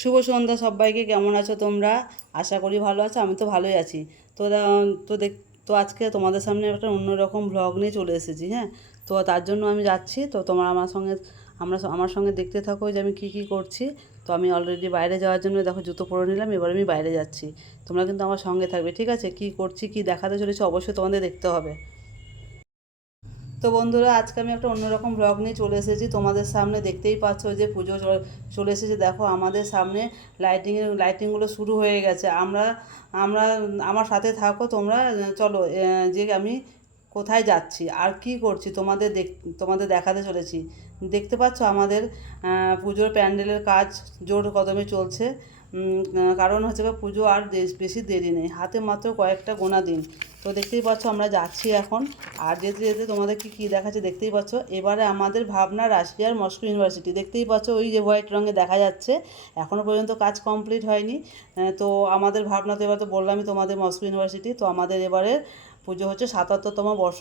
শুভ সন্ধ্যা সবাইকে, কেমন আছো তোমরা? আশা করি ভালো আছো, আমি তো ভালোই আছি। তো তো দেখ, তো আজকে তোমাদের সামনে একটা অন্যরকম ভ্লগ নিয়ে চলে এসেছি হ্যাঁ? তো তার জন্য আমি যাচ্ছি, তো তোমরা আমার সঙ্গে, আমরা আমার সঙ্গে দেখতে থাকো যে আমি কী কী করছি। তো আমি অলরেডি বাইরে যাওয়ার জন্য, দেখো, জুতো পরে নিলাম, এবার আমি বাইরে যাচ্ছি। তোমরা কিন্তু আমার সঙ্গে থাকবে, ঠিক আছে? কী করছি, কী দেখাতে চলেছে, অবশ্যই তোমাদের দেখতে হবে। তো বন্ধুরা, আজকে আমি একটা অন্যরকম ব্লগ নিয়ে চলে এসেছি। তোমাদের সামনে দেখতেই পাচ্ছ যে পুজো চলে- এসেছে। দেখো, আমাদের সামনে লাইটিংয়ের লাইটিংগুলো শুরু হয়ে গেছে। আমরা আমরা, আমার সাথে থাকো তোমরা। চলো যে আমি কোথায় যাচ্ছি, আর কি করছি, তোমাদের দেখ, তোমাদের দেখাতে চলেছি। দেখতে পাচ্ছ আমাদের পুজোর প্যান্ডেলের কাজ জোর কদমে চলছে। কারণ হচ্ছে পুজো আর বেশি দেরি নেই। হাতে মাত্র কয়েকটা গোনা দিন। তো দেখতেই পাচ্ছ আমরা যাচ্ছি এখন। আর যেতে যেতে তোমাদেরকে কী দেখাচ্ছে দেখতেই পাচ্ছ? এবারে আমাদের ভাবনা রাশিয়ার মস্কো ইউনিভার্সিটি। দেখতেই পাচ্ছ ওই যে হোয়াইট রঙে দেখা যাচ্ছে। এখনও পর্যন্ত কাজ কমপ্লিট হয়নি। তো আমাদের ভাবনা তো এবার তো বললামই তোমাদের মস্কো ইউনিভার্সিটি। তো আমাদের এবারে পুজো হচ্ছে সাতাত্তরতম বর্ষ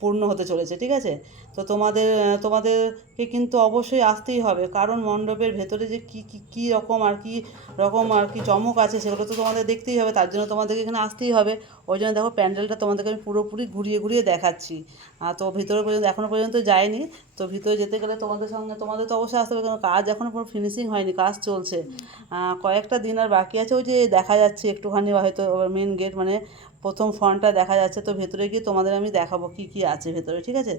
পূর্ণ হতে চলেছে, ঠিক আছে? তো তোমাদের, তোমাদেরকে কিন্তু অবশ্যই আসতেই হবে। কারণ মণ্ডপের ভেতরে যে কী কী কী রকম আর কি রকম আর কি চমক আছে, সেগুলো তো তোমাদের দেখতেই হবে। তার জন্য তোমাদেরকে এখানে আসতেই হবে। ওই জন্য দেখো, প্যান্ডেলটা তোমাদেরকে আমি পুরোপুরি ঘুরিয়ে ঘুরিয়ে দেখাচ্ছি। আর তো ভিতরে পর্যন্ত এখনও পর্যন্ত যায়নি। তো ভিতরে যেতে গেলে তোমাদের সঙ্গে, তোমাদের তো অবশ্যই আসতে হবে, কারণ কাজ এখনও পুরো ফিনিশিং হয়নি, কাজ চলছে। কয়েকটা দিন আর বাকি আছে, ওই যে দেখা যাচ্ছে একটুখানি হয়তো মেন গেট মানে প্রথম ফ্রন্টটা দেখা যাচ্ছে, তো ভেতরে গিয়ে তোমাদের আমি দেখাবো কী কী আছে ভেতরে, ঠিক আছে?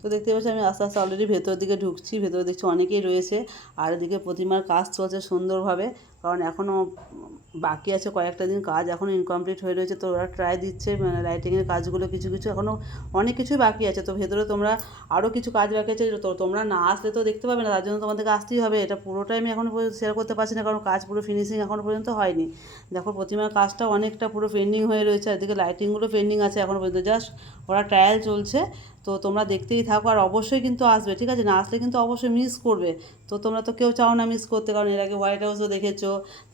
তো দেখতে পাচ্ছি আমি আস্তে আস্তে অলরেডি ভেতরের দিকে ঢুকছি, ভেতরে দেখছি অনেকেই রয়েছে, আর এদিকে প্রতিমার কাজ চলছে সুন্দরভাবে। কারণ এখনও বাকি আছে কয়েকটা দিন, কাজ এখনও ইনকমপ্লিট হয়ে রয়েছে, তো ওরা ট্রাই দিচ্ছে মানে লাইটিংয়ের কাজগুলো কিছু কিছু এখনও অনেক কিছুই বাকি আছে, তো ভেতরে তোমরা আরও কিছু কাজ বাকি আছে, তো তোমরা না আসলে তো দেখতে পাবে না, তার জন্য তোমাদেরকে আসতেই হবে, এটা পুরোটাই আমি এখনও শেয়ার করতে পারছি না, কারণ কাজ পুরো ফিনিশিং এখনও পর্যন্ত হয়নি। দেখো প্রতিমার কাজটা অনেকটা পুরো পেন্ডিং হয়ে রয়েছে এদিকে লাইটিংগুলো পেন্ডিং আছে এখনও পর্যন্ত জাস্ট ওরা ট্রায়াল চলছে, তো তোমরা দেখতেই থাকো, আর অবশ্যই কিন্তু আসবে, ঠিক আছে? না আসলে কিন্তু অবশ্যই মিস করবে, তো তোমরা তো কেউ চাও না মিস করতে, কারণ এর আগে হোয়াইট হাউসও দেখেছ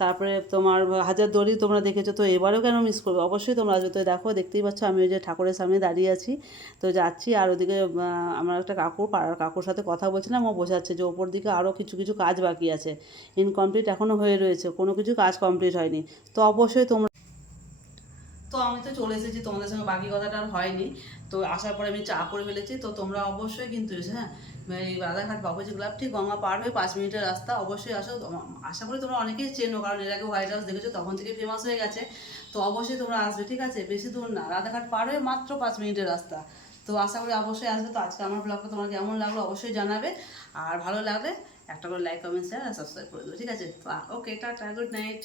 তারপরে তোমার হাজার দড়ি তোমরা দেখেছ, তো এবারেও কেন মিস করবে? অবশ্যই তোমরা আসবে। তো দেখো, দেখতেই পাচ্ছ আমি ওই যে ঠাকুরের সামনে দাঁড়িয়ে আছি। তো যাচ্ছি আর ওদিকে আমার একটা কাকু, পাড়ার কাকুর সাথে কথা বলছিলাম ও বোঝাচ্ছে যে ওপর দিকে আরও কিছু কিছু কাজ বাকি আছে। ইনকমপ্লিট এখনও হয়ে রয়েছে, কোনো কিছু কাজ কমপ্লিট হয়নি। তো অবশ্যই তোমরা আমি তো চলে এসেছি, তোমাদের সঙ্গে বাকি কথাটা আর হয়নি। তো আসার পরে আমি চা করে ফেলেছি, তো তোমরা অবশ্যই কিন্তু এসে হ্যাঁ এই রাধাঘাট বাবুজি ক্লাব ঠিক গঙ্গা পার হয়ে পাঁচ মিনিটের রাস্তা অবশ্যই আসো। আশা করি তোমরা অনেকেই চেনো, কারণ এর আগে হোয়াইট হাউস দেখেছ, তখন থেকে ফেমাস হয়ে গেছে। তো অবশ্যই তোমরা আসবে, ঠিক আছে? বেশি দূর না, রাধাঘাট পার হয়ে মাত্র পাঁচ মিনিটের রাস্তা। তো আশা করি অবশ্যই আসবে। তো আজকে আমার ব্লগটা তোমার কেমন লাগল অবশ্যই জানাবে। আর ভালো লাগলে একটা করে লাইক কমেন্ট শেয়ার আর সাবস্ক্রাইব করে দেবো, ঠিক আছে? ওকে টাটা গুড নাইট